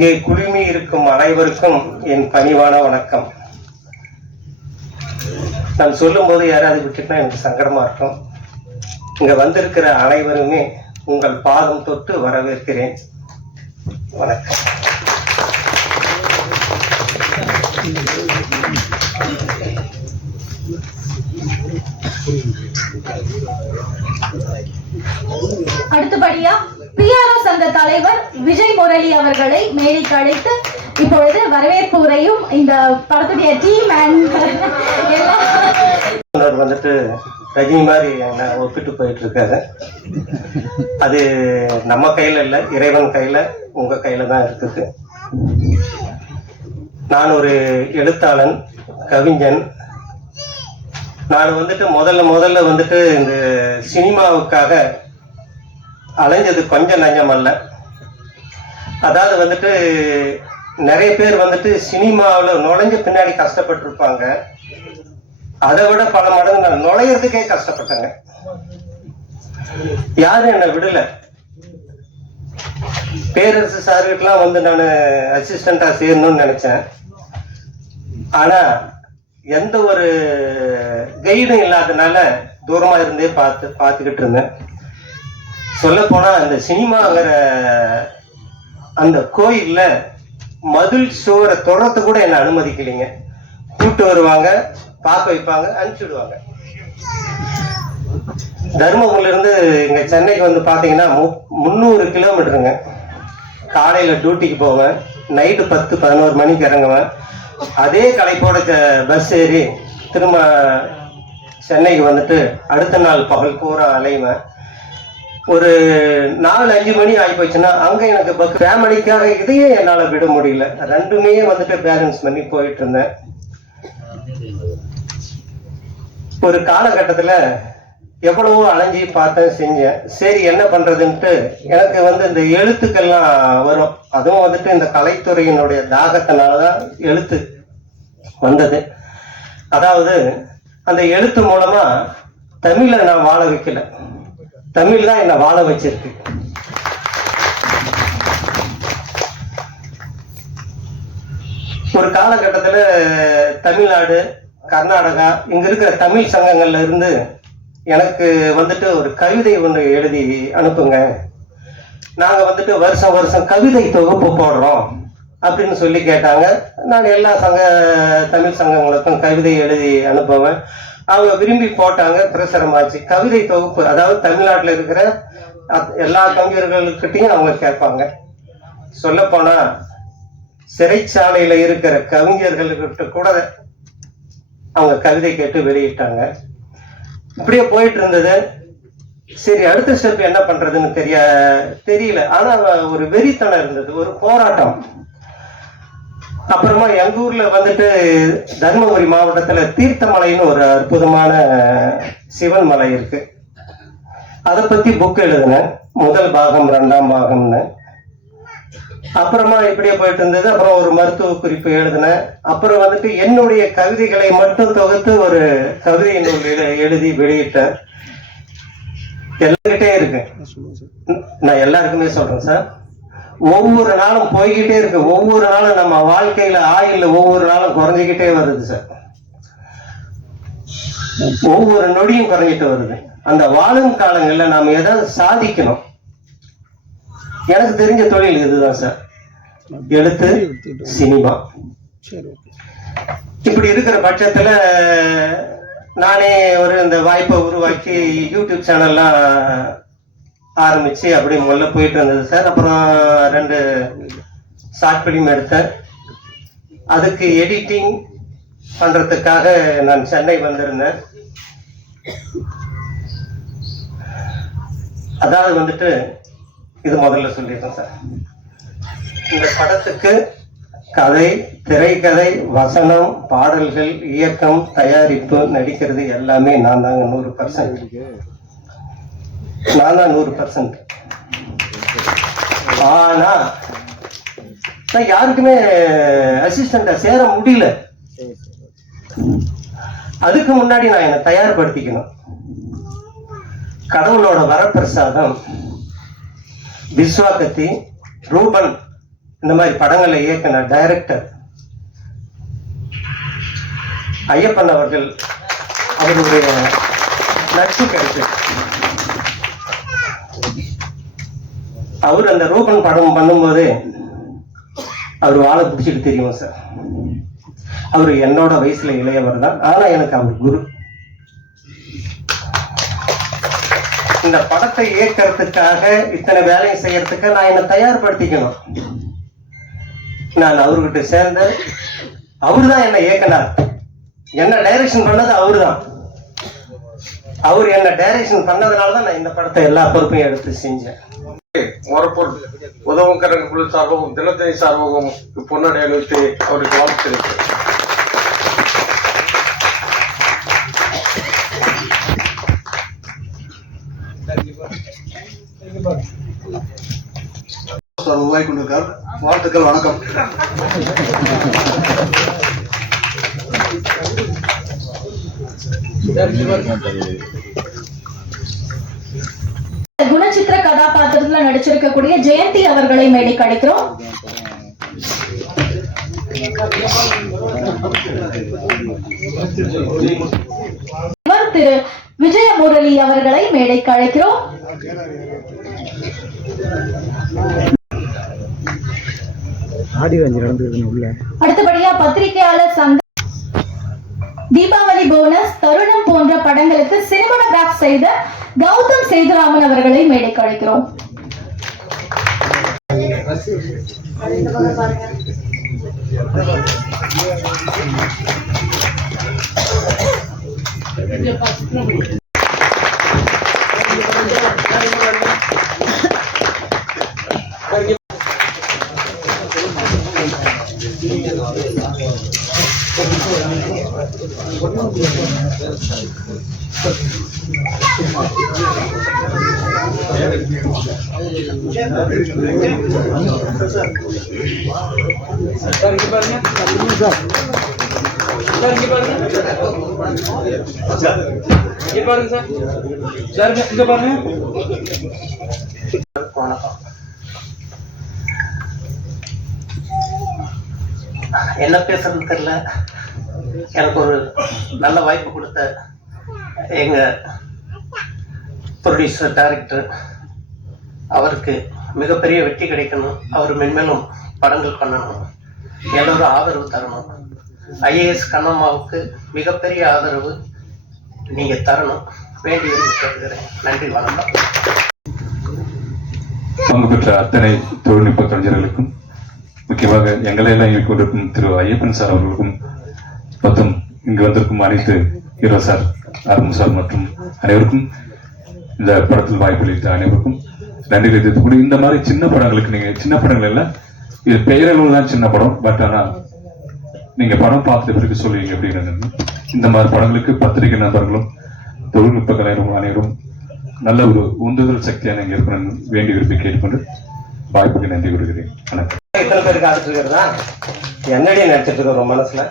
இங்கே குழுமி இருக்கும் அனைவருக்கும் என் பணிவான வணக்கம். நான் சொல்லும் போது யாராவது விட்டுட்டா எனக்கு சங்கடமா இருக்கும். இங்க வந்திருக்கிற அனைவருமே உங்கள் பாதம் தொட்டு வரவேற்கிறேன். வணக்கம். அடுத்தபடியா பிஆர்ஓ சங்க தலைவர் விஜய் முரளி அவர்களை மேடைக்கு அழைத்து இப்பொழுது வரவேற்பு உரையும் இந்த படத்துடைய டீம் எல்லாம் வந்துட்டு ரஜினி மாதிரி என்ன ஒப்பிட்டு போயிட்டு இருக்காரு. அது நம்ம கையில இல்ல, இறைவன் கையில, உங்க கையில தான் இருக்குது. நான் ஒரு எழுத்தாளன், கவிஞன். நான் வந்துட்டு முதல்ல வந்துட்டு இந்த சினிமாவுக்காக அலைஞ்சது கொஞ்சம் நஞ்சம் அல்ல. அதாவது வந்துட்டு நிறைய பேர் வந்துட்டு சினிமாவில் நுழைஞ்ச பின்னாடி கஷ்டப்பட்டிருப்பாங்க. அதை விட பல மடங்கு நான் நுழையிறதுக்கே கஷ்டப்பட்டேங்க. யாரும் என்னை விடல. பேரரசு சார்கிட்டலாம் வந்து நான் அசிஸ்டண்டா சேரணும்னு நினைச்சேன். ஆனா எந்த ஒரு கைடும் இல்லாதனால தூரமா இருந்தே பார்த்துக்கிட்டு இருந்தேன். சொல்ல போனா அந்த சினிமாங்கிற அந்த கோயில்ல மதில் சுவரை தொடர்றது கூட என்ன அனுமதிக்கலைங்க. கூப்பிட்டு வருவாங்க, பார்க்க வைப்பாங்க, அனுப்பிச்சுடுவாங்க. தர்மபுரியில இருந்து இங்க சென்னைக்கு வந்து பாத்தீங்கன்னா 300 கிலோமீட்டருங்க. காலையில டியூட்டிக்கு போவேன், நைட்டு 10-11 மணிக்கு இறங்குவேன். அதே களைப்போட பஸ் ஏறி திரும்ப சென்னைக்கு வந்துட்டு அடுத்த நாள் பகல் பூரா அலைவேன். ஒரு 4-5 மணி ஆகி போச்சுன்னா அங்க எனக்கு ஃபேமிலிக்காக இதையே என்னால விட முடியல. ரெண்டுமே வந்துட்டு பேலன்ஸ் பண்ணி போயிட்டு இருந்தேன். ஒரு காலகட்டத்துல எவ்வளவோ அலைஞ்சி பார்த்தேன், செஞ்சேன். சரி என்ன பண்றதுன்ட்டு எனக்கு வந்து இந்த எழுத்துக்கள்லாம் வரும். அதுவும் வந்துட்டு இந்த கலைத்துறையினுடைய தாகத்தினாலதான் எழுத்து வந்தது. அதாவது அந்த எழுத்து மூலமா தமிழை நான் வாழ வைக்கல, தமிழ் தான் என்னை வாழ வச்சிருக்கு. ஒரு காலகட்டத்துல தமிழ்நாடு, கர்நாடகா இங்க இருக்கிற தமிழ் சங்கங்கள்ல இருந்து எனக்கு வந்துட்டு ஒரு கவிதை ஒன்று எழுதி அனுப்புங்க, நாங்க வந்துட்டு வருஷம் வருஷம் கவிதை தொகுப்பு போடுறோம் அப்படின்னு சொல்லி கேட்டாங்க. நான் எல்லா தமிழ் சங்கங்களுக்கும் கவிதை எழுதி அனுப்புவேன். அவங்க விரும்பி போட்டாங்க, பிரசுரமாச்சு. கவிதை தொகுப்பு, அதாவது தமிழ்நாட்டில் இருக்கிற எல்லா கவிஞர்கள்கிட்டையும் அவங்க கேட்பாங்க. சொல்ல போனா சிறைச்சாலையில இருக்கிற கவிஞர்கள்கிட்ட கூட அவங்க கவிதை கேட்டு வெளியிட்டாங்க. இப்படியே போயிட்டு இருந்தது. சரி அடுத்த ஸ்டெப் என்ன பண்றதுன்னு தெரியல. ஆனா ஒரு வெறித்தனம் இருந்தது, ஒரு போராட்டம். அப்புறமா எங்க ஊர்ல வந்துட்டு தர்மபுரி மாவட்டத்துல தீர்த்தமலைன்னு ஒரு அற்புதமான சிவன் மலை இருக்கு. அதை பத்தி புக் எழுதினேன், முதல் பாகம் 2ஆம் பாகம்னு. அப்புறமா இப்படியே போயிட்டு இருந்தது. அப்புறம் ஒரு மருத்துவ குறிப்பு எழுதினேன். அப்புறம் வந்துட்டு என்னுடைய கவிதைகளை மட்டும் தொகுத்து ஒரு கவிதை நூல் எழுதி வெளியிட்டேன். எல்லார்கிட்டே இருக்கு. நான் எல்லாருக்குமே சொல்றேன் சார், ஒவ்வொரு நாளும் போய்கிட்டே இருக்கு. ஒவ்வொரு நாளும் நம்ம வாழ்க்கையில ஆயுள்ல ஒவ்வொரு நாளும் குறைஞ்சிக்கிட்டே வருது சார். ஒவ்வொரு நொடியும் குறைஞ்சிட்டு வருது. அந்த வாழும் காலங்கள்ல நாம ஏதாவது சாதிக்கணும். எனக்கு தெரிஞ்ச தொழில் இதுதான் சார், எழுத்து, சினிமா. இப்படி இருக்கிற பட்சத்துல நானே ஒரு இந்த வாய்ப்பை உருவாக்கி யூடியூப் சேனல்லாம் ஆரம்பிச்சு அப்படி முதல்ல போயிட்டு இருந்தது சார். அப்புறம் 2 ஷார்ட் பிலிம் எடுத்தேன். அதுக்கு எடிட்டிங் பண்றதுக்காக நான் சென்னை வந்திருந்தேன். அதாவது வந்துட்டு இது முதல்ல சொல்லியிருக்கேன் சார், இந்த படத்துக்கு கதை, திரைக்கதை, வசனம், பாடல்கள், இயக்கம், தயாரிப்பு, நடிக்கிறது எல்லாமே நான் தாங்க 100%. நான் தான் 100%. ஆனா நான் யாருக்குமே அசிஸ்டண்டா சேர முடியல. அதுக்கு முன்னாடி நான் என்னை தயார்படுத்திக்கணும். கடவுளோட வரப்பிரசாதம் விஸ்வாகத்தி, ரூபன் இந்த மாதிரி படங்களை இயக்குன டைரக்டர் ஐயப்பன் அவர்கள், அவருடைய நட்பு கருத்து. அவர் அந்த ரூபன் படம் பண்ணும்போது அவர் வாழை பிடிச்சிட்டு தெரியும் சார். அவர் என்னோட வயசுல இளையவர் தான், ஆனா எனக்கு அவர் குரு. இந்த படத்தை இயக்கிறதுக்காக இத்தனை வேலையை செய்யறதுக்கு நான் என்னை தயார்படுத்திக்கணும். நான் அவர்கிட்ட சேர்ந்த, அவர்தான் என்னை இயக்கினார். என்ன டைரக்ஷன் பண்ணது அவர்தான். அவர் என்ன டைரக்ஷன் பண்ணதுனாலதான் நான் இந்த படத்தை எல்லா பொறுப்பையும் எடுத்து செஞ்சேன். மொரப்பூர் உதவுக்கரங்க குழு சார்பாகவும் தினத்தனி சார்பாகவும் பொன்னாடை அணிவித்து அவருக்கு வாழ்த்து தெரிவித்தேன். உருவாகி கொண்டிருக்கார். வாழ்த்துக்கள், வணக்கம். குணச்சித்திர கதாபாத்திரத்துல நடிச்சிருக்கக்கூடிய ஜெயந்தி அவர்களை மேடைக்கு அழைக்கிறோம். திரு விஜயமுரளி அவர்களை மேடைக்கு அழைக்கிறோம். அடுத்தபடியா பத்திரிகையாளர் சங்க தீபாவளி போனஸ், தருணம் போன்ற படங்களுக்கு சினிமாகிராஃப் செய்த கௌதம் சேதுராமன் அவர்களை மேடைக்கு அழைக்கிறோம். என்ன பேசுறது தெரியல. எனக்கு ஒரு நல்ல வாய்ப்பு கொடுத்த எங்க ப்ரொடியூசர் டைரக்டர் அவருக்கு மிகப்பெரிய வெற்றி கிடைக்கணும். அவர் மென்மேலும் படங்கள் பண்ணணும், எல்லோரும் ஆதரவு தரணும். ஐஏஎஸ் கண்ணம்மாவுக்கு மிகப்பெரிய ஆதரவு நீங்க தரணும், வேண்டி கேட்டுக்கிறேன். நன்றி, வணக்கம். பங்கு பெற்ற அத்தனை தொழில்நுட்ப கலைஞர்களுக்கும், முக்கியமாக எங்களை எல்லாம் இயக்கி கொண்டிருக்கும் திரு ஐயப்பன் சார் அவர்களுக்கும், மற்றும் இங்கு வந்திருக்கும் அனைத்து ஹீரோ சார், அருண் சார் மற்றும் அனைவருக்கும், இந்த படத்தில் வாய்ப்பளித்த அனைவருக்கும் நன்றி தெரிவித்துக் கொண்டு, இந்த மாதிரி சின்ன படங்களுக்கு, நீங்க சின்ன படங்கள் எல்லாம் இது பெயரளவு தான் சின்ன படம், பட் ஆனா நீங்க படம் பார்த்த பிறகு சொல்லுவீங்க அப்படின்னு. இந்த மாதிரி படங்களுக்கு பத்திரிகை நண்பர்களும் தொழில்நுட்ப கலைஞரும் அனைவரும் நல்ல ஒரு உந்துதல் சக்தியான இங்க இருக்கணும்னு வேண்டி விரும்பி கேட்டுக்கொண்டு வாய்ப்புக்கு நன்றி கொடுக்கிறேன். வணக்கம். எத்தனை பேருக்கு ஆடிட்டு இருக்கிறதா என்னடியே நினைச்சிட்டு இருக்கிறோம் மனசுல.